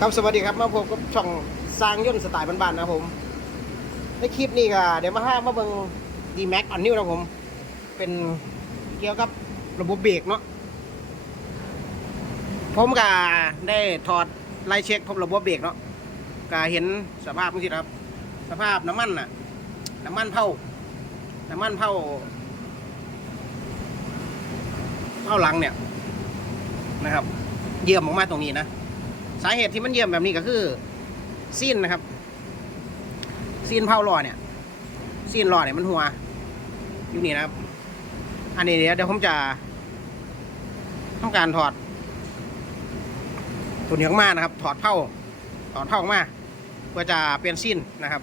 ครับสวัสดีครับมาพบกับช่องสร้างย่นต์สไตล์บ้านๆนะผม ในคลิปนี้ก็เดี๋ยวมาห้ามาเบิงดีแม็กออนนิวนะผม เป็นเกี่ยวกับระบบเบรกเนาะผมก็ได้ถอดไล่เช็คพบระบบเบรกเนาะก็เห็นสภาพนี่สิครับ สภาพน้ำมันน่ะ น้ำมันเผาน้ำมันเผาเผาหลังเนี่ยนะครับ เยี่ยมออกมาตรงนี้นะ สาเหตุที่มันเยี่ยมแบบนี้ก็คือซีนนะครับซีนเผาหล่อเนี่ยซีนหล่อเนี่ยมันหัว อยู่นี่นะครับ อันนี้เดี๋ยวเดี๋ยวผมจะทำการถอดตัวนี้ออกมานะครับ ถอดเผาถอดเผาออกมาเพื่อจะเปลี่ยนซีนนะครับ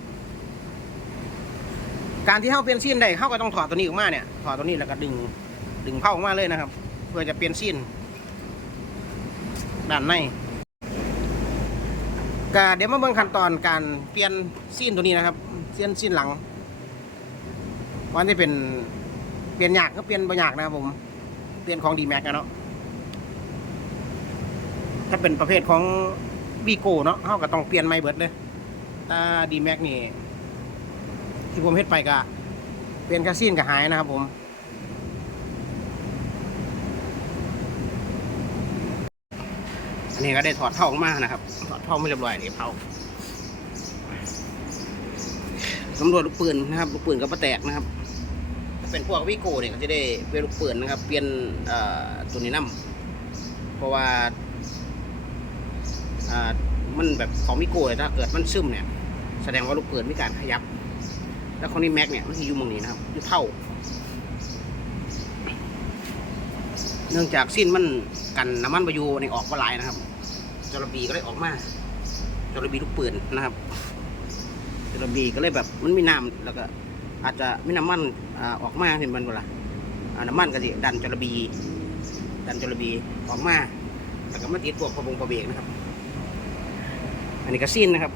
การที่เข้าเปลี่ยนซีนได้เข้าก็ต้องถอดตัวนี้ออกมาเนี่ยถอดตัวนี้แล้วก็ดึงดึงเผาออกมาเลยนะครับ เพื่อจะเปลี่ยนซีนด้านใน ก็เดี๋ยวมาเบิ่งขั้นตอนการเปลี่ยนซีนตัวนี้นะครับซีนซีนหลังวันที่เป็นเปลี่ยนยากก็เปลี่ยนบ่ยากนะครับผมเปลี่ยนของดีแม็กนะเนาะถ้าเป็นประเภทของบีโก้เนาะเขาก็ต้องเปลี่ยนไม่เบิดเลยถ้าดีแม็กนี่ที่ผมเฮ็ดไปก็เปลี่ยนแค่ซีนก็หายนะครับผม อันนี้ก็ได้ถอดเท่าออกมานะครับ ถอดเท่าไม่เรียบร้อยนี่เท่าสำรวจลูกปืนนะครับลูกปืนก็ประแตกนะครับถ้าเป็นพวกวิโก้เนี่ยก็จะได้เปลี่ยนลูกปืนนะครับ เปลี่ยนตัวนี้น้ำเพราะว่ามันแบบของวิโก้ถ้าเกิดมันซึมเนี่ย แสดงว่าลูกปืนมีการขยับ แล้วของนี้แม็กเนี่ยมันอยู่ตรงนี้นะครับอยู่เท่า เนื่องจากสิ้นมันกันน้ำมันประยูในออกมาหลายนะครับจระบีก็เลยออกมาจระบีลูกปืนนะครับจระบีก็เลยแบบมันมีน้ำแล้วก็ อาจจะมีน้ำมันอออกมาเห็นมันเวลาน้ำมันก็สิดันจระบี ดันจระบีออกมาแล้วก็มาติดพวกพะบงพะเบรกนะครับ อันนี้ก็สิ้นนะครับ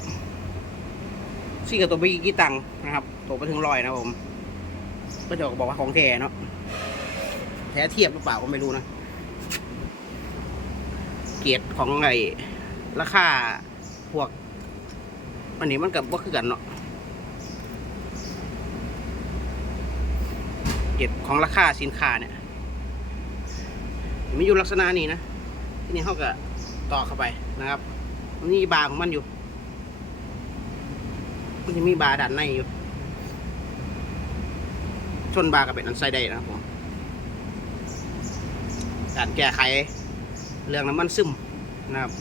สิ้นกับตัวบีกี่ตังนะครับตัวไปถึงร้อยนะผมก็จะบอกว่าของแท้เนาะ แท้เทียบหรือเปล่าก็ไม่รู้นะ เกียรติของไอ้ราคาพวกอันนี้มันกับว่าคือกันเนาะเกียรติของราคาสินค้าเนี่ยมันอยู่ลักษณะนี้นะที่นี่เขาก็ต่อเข้าไปนะครับมันมีบาร์ของมันอยู่ มันจะมีบาร์ด้านในอยู่ชนบาร์กับเป็นอันไซได้นะครับผม การแก้ไขเรื่องน้ำมันซึมนะครับ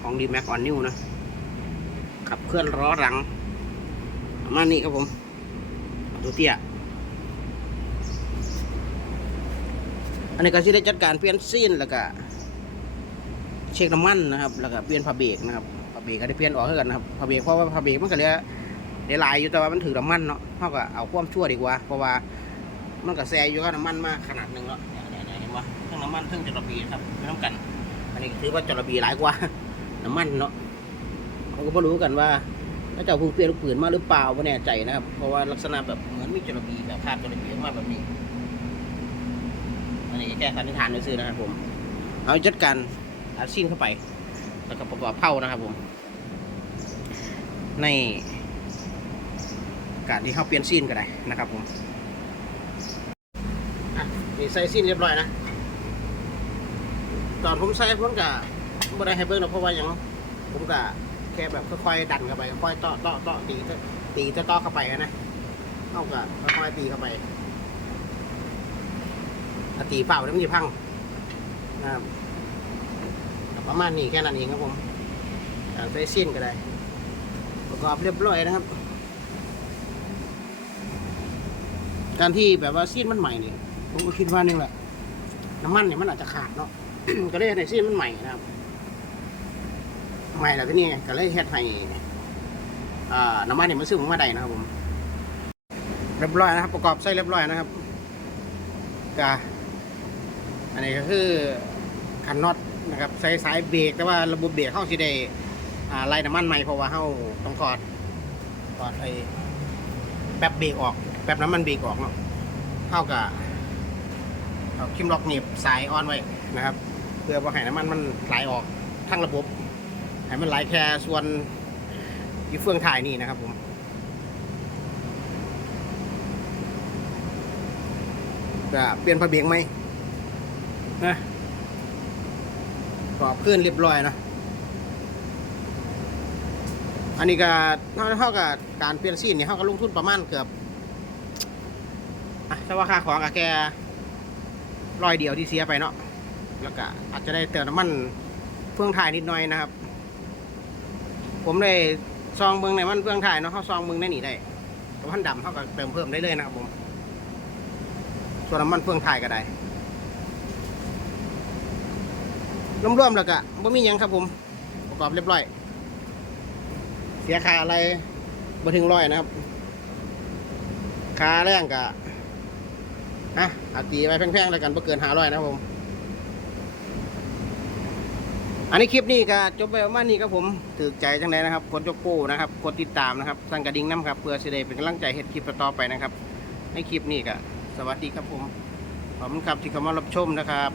ของดีแม็กออนนิวนะขับเคลื่อนล้อหลังประมาณนี้ครับผมตัวเตี้ยอันนี้ก็ที่ได้จัดการเปลี่ยนซีนแล้วก็เช็คน้ำมันนะครับ แล้วก็เปลี่ยนผ้าเบรกนะครับผ้าเบรกก็ได้เปลี่ยนออกเท่ากันนะครับผ้าเบรกเพราะว่าผ้าเบรกมันก็เลือเหลือหลายอยู่แต่ว่ามันถือน้ำมันเนาะเขาก็เอาความชั่วดีกว่า เพราะว่ามันก็แซอยู่กับน้ำมันมากขนาดหนึ่งแล้ว นี่ยเนี่ยเนี่ยเห็นปะทั้งน้ำมันทั้งจระบีครับไม่ต้องกัน อันนี้ก็ถือว่าจระบีหลายกว่า น้ำมันเนาะเขาก็ไม่รู้กันว่าถ้าเจ้าผู้เปลี่ยนลูกปืนมาหรือเปล่าไม่แน่ใจนะครับ เพราะว่าลักษณะแบบเหมือนมีจระบีแบบภาพจระบีออกมาแบบนี้ อันนี้แก้สันนิษฐานโดยซื่อนะครับผม เอาจัดการอาซีนเข้าไปแล้วก็ประกอบเผานะครับผม ในการที่เขาเปลี่ยนซีนก็ได้นะครับผม อะนี่ใส่สิ้นเรียบร้อยนะ ตอนผมใส่ผมก็ไม่ได้ให้เบิ้งหรอกเพราะว่าหยังผมก็แค่แบบค่อยๆดันเข้าไปค่อยๆต่อต่อต่อตีตีต่อต่อเข้าไปนะเอาก็ค่อยๆตีเข้าไปตีเปล่าแล้วมันจะพังนะครับประมาณนี้แค่นั้นเองครับผมอ่าใส่สิ้นก็ได้ ประกอบเรียบร้อยนะครับ การที่แบบว่าเซีนมันใหม่เนี่ยผมก็คิดว่านี่แหละน้ำมันเนี่ยมันอาจจะขาดเนาะ ก็เลยในซีนมันใหม่นะครับ ใหม่แล้วที่นี่ก็เลยเฮ็ดให้อ่น้ำมันเนี่ยมันซึมออกมาได้นะครับผมเรียบร้อยนะครับ ประกอบใส่เรียบร้อยนะครับก็อันนี้ก็คือคันน็อตนะครับใส่สายเบรกแต่ว่าระบบเบรกเข้าสิได้อ่าไล่น้ำมันใหม่เพราะว่าเข้าต้องถอดถอดไอ้แป๊บเบรกออกแป๊บน้ำมันเบรกออกเนาะเท่ากับเอาคิมล็อกหนีบสายออนไว้นะครับ เพื่อว่าให้น้ำมันมันไหลออกทั้งระบบให้มันไหลแค่ส่วนที่เฟืองถ่ายนี่นะครับผมก็เปลี่ยนผ้าเบียงไหมนะกรอบขึ้นเรียบร้อยนะอันนี้ก็เท่าเท่ากับการเปลี่ยนซีนเนี่ยเขาก็ลงทุนประมาณเกือบอะถ้าว่าค่าของกับแกร้อยเดียวที่เสียไปเนาะ แล้วก็อาจจะได้เติมน้ำมันเฟืองถ่ายนิดหน่อยนะครับ ผมได้ซองเมืองในมันเฟืองถ่ายเนาะเขาซองเมืองได้หนีได้กับพันดำเขาก็เติมเพิ่มได้เลยนะครับผม ส่วนน้ำมันเฟืองถ่ายก็ได้ร่วมๆแล้วก็บ่มียังครับผม ประกอบเรียบร้อย เสียค่าอะไรมาถึงร้อยนะครับค่าแรงกะฮะอาตีไปแพงๆแล้วกันบ่เกินหาร้อยนะครับผม อันนี้คลิปนี้ก็จบไปประมาณนี้ครับผมถือใจจังเลยนะครับกดยกโป้นะครับกดติดตามนะครับสั่งกระดิ่งน้ำครับเพื่อจะได้เป็นกำลังใจเห็ดคลิปต่อไปนะครับ ในคลิปนี้ก็สวัสดีครับผมขอบคุณครับที่เข้ามารับชมนะครับ